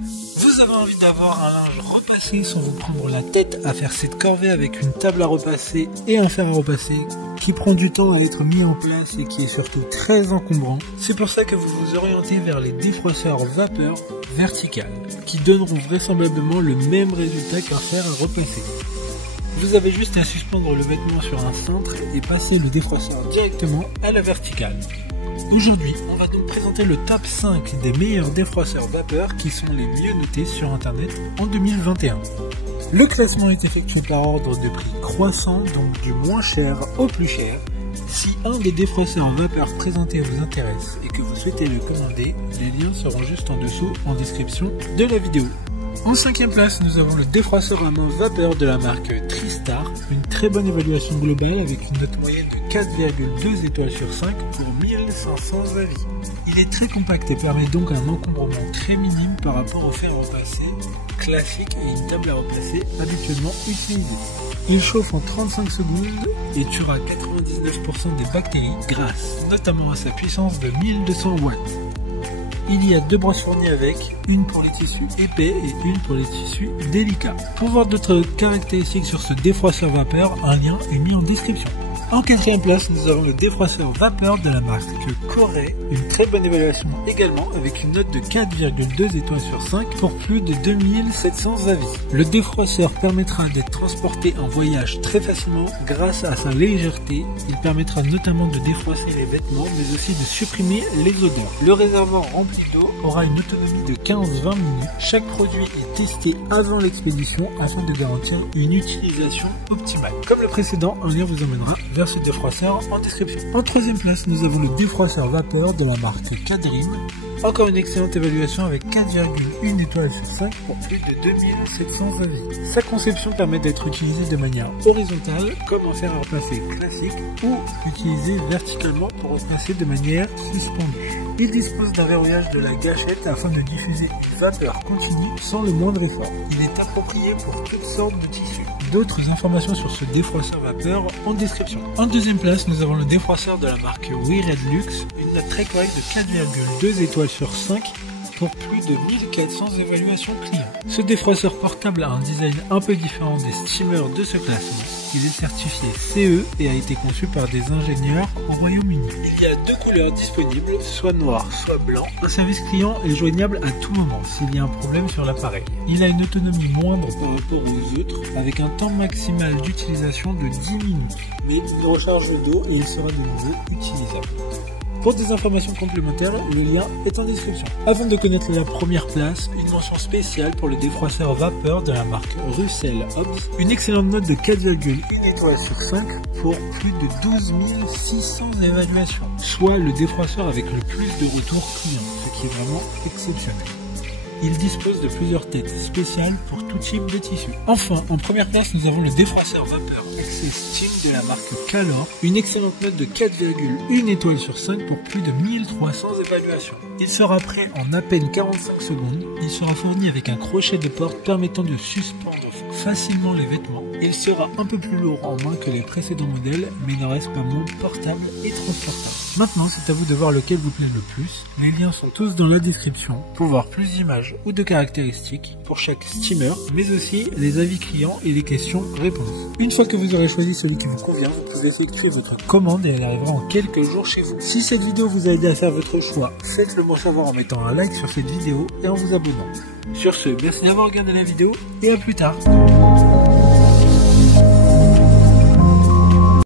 Vous avez envie d'avoir un linge repassé sans vous prendre la tête à faire cette corvée avec une table à repasser et un fer à repasser qui prend du temps à être mis en place et qui est surtout très encombrant. C'est pour ça que vous vous orientez vers les défroisseurs vapeur verticales qui donneront vraisemblablement le même résultat qu'un fer à repasser. Vous avez juste à suspendre le vêtement sur un cintre et passer le défroisseur directement à la verticale. Aujourd'hui, on va donc présenter le top 5 des meilleurs défroisseurs vapeur qui sont les mieux notés sur internet en 2021. Le classement est effectué par ordre de prix croissant, donc du moins cher au plus cher. Si un des défroisseurs vapeur présentés vous intéresse et que vous souhaitez le commander, les liens seront juste en dessous en description de la vidéo. En 5e place, nous avons le défroisseur à main vapeur de la marque Tristar, une très bonne évaluation globale avec une note moyenne de 4,2 étoiles sur 5 pour 1500 avis. Il est très compact et permet donc un encombrement très minime par rapport au fer à repasser classique et une table à repasser habituellement utilisée. Il chauffe en 35 secondes et tuera 99% des bactéries grâce notamment à sa puissance de 1200 watts. Il y a deux brosses fournies avec, une pour les tissus épais et une pour les tissus délicats. Pour voir d'autres caractéristiques sur ce défroisseur vapeur, un lien est mis en description. En 4e place, nous avons le défroisseur vapeur de la marque Corée, une très bonne évaluation également avec une note de 4,2 étoiles sur 5 pour plus de 2700 avis. Le défroisseur permettra d'être transporté en voyage très facilement grâce à sa légèreté. Il permettra notamment de défroisser les vêtements mais aussi de supprimer les odeurs. Le réservoir rempli d'eau aura une autonomie de 15-20 minutes. Chaque produit est testé avant l'expédition afin de garantir une utilisation optimale. Comme le précédent, un lien vous emmènera vers ce défroisseur en description. En 3e place, nous avons le défroisseur vapeur de la marque Cadrim. Encore une excellente évaluation avec 4,1 étoiles sur 5 pour plus de 2700 avis. Sa conception permet d'être utilisée de manière horizontale comme un fer à repasser classique ou utilisé verticalement pour repasser de manière suspendue. Il dispose d'un verrouillage de la gâchette afin de diffuser une vapeur continue sans le moindre effort. Il est approprié pour toutes sortes de tissus. D'autres informations sur ce défroisseur vapeur en description. En 2e place, nous avons le défroisseur de la marque WeRed Luxe, une note très correcte de 4,2 étoiles sur 5 pour plus de 1400 évaluations clients. Ce défroisseur portable a un design un peu différent des steamers de ce classement. Il est certifié CE et a été conçu par des ingénieurs au Royaume-Uni. Il y a deux couleurs disponibles, soit noir, soit blanc. Un service client est joignable à tout moment s'il y a un problème sur l'appareil. Il a une autonomie moindre par rapport aux autres, avec un temps maximal d'utilisation de 10 minutes. Mais une recharge d'eau et il sera de nouveau utilisable. Pour des informations complémentaires, le lien est en description. Avant de connaître la première place, une mention spéciale pour le défroisseur vapeur de la marque Russell Hobbs. Une excellente note de 4,1 étoiles sur 5 pour plus de 12 600 évaluations. Soit le défroisseur avec le plus de retours clients, ce qui est vraiment exceptionnel. Il dispose de plusieurs têtes spéciales pour tout type de tissu. Enfin, en première place, nous avons le défroisseur vapeur XC Steam de la marque Calor. Une excellente note de 4,1 étoiles sur 5 pour plus de 1300 évaluations. Il sera prêt en à peine 45 secondes. Il sera fourni avec un crochet de porte permettant de suspendre facilement les vêtements. Il sera un peu plus lourd en main que les précédents modèles, mais il n'en reste pas moins portable et transportable. Maintenant, c'est à vous de voir lequel vous plaît le plus. Les liens sont tous dans la description pour voir plus d'images ou de caractéristiques pour chaque steamer, mais aussi les avis clients et les questions-réponses. Une fois que vous aurez choisi celui qui vous convient, vous pouvez effectuer votre commande et elle arrivera en quelques jours chez vous. Si cette vidéo vous a aidé à faire votre choix, faites-le moi savoir en mettant un like sur cette vidéo et en vous abonnant. Sur ce, merci d'avoir regardé la vidéo et à plus tard.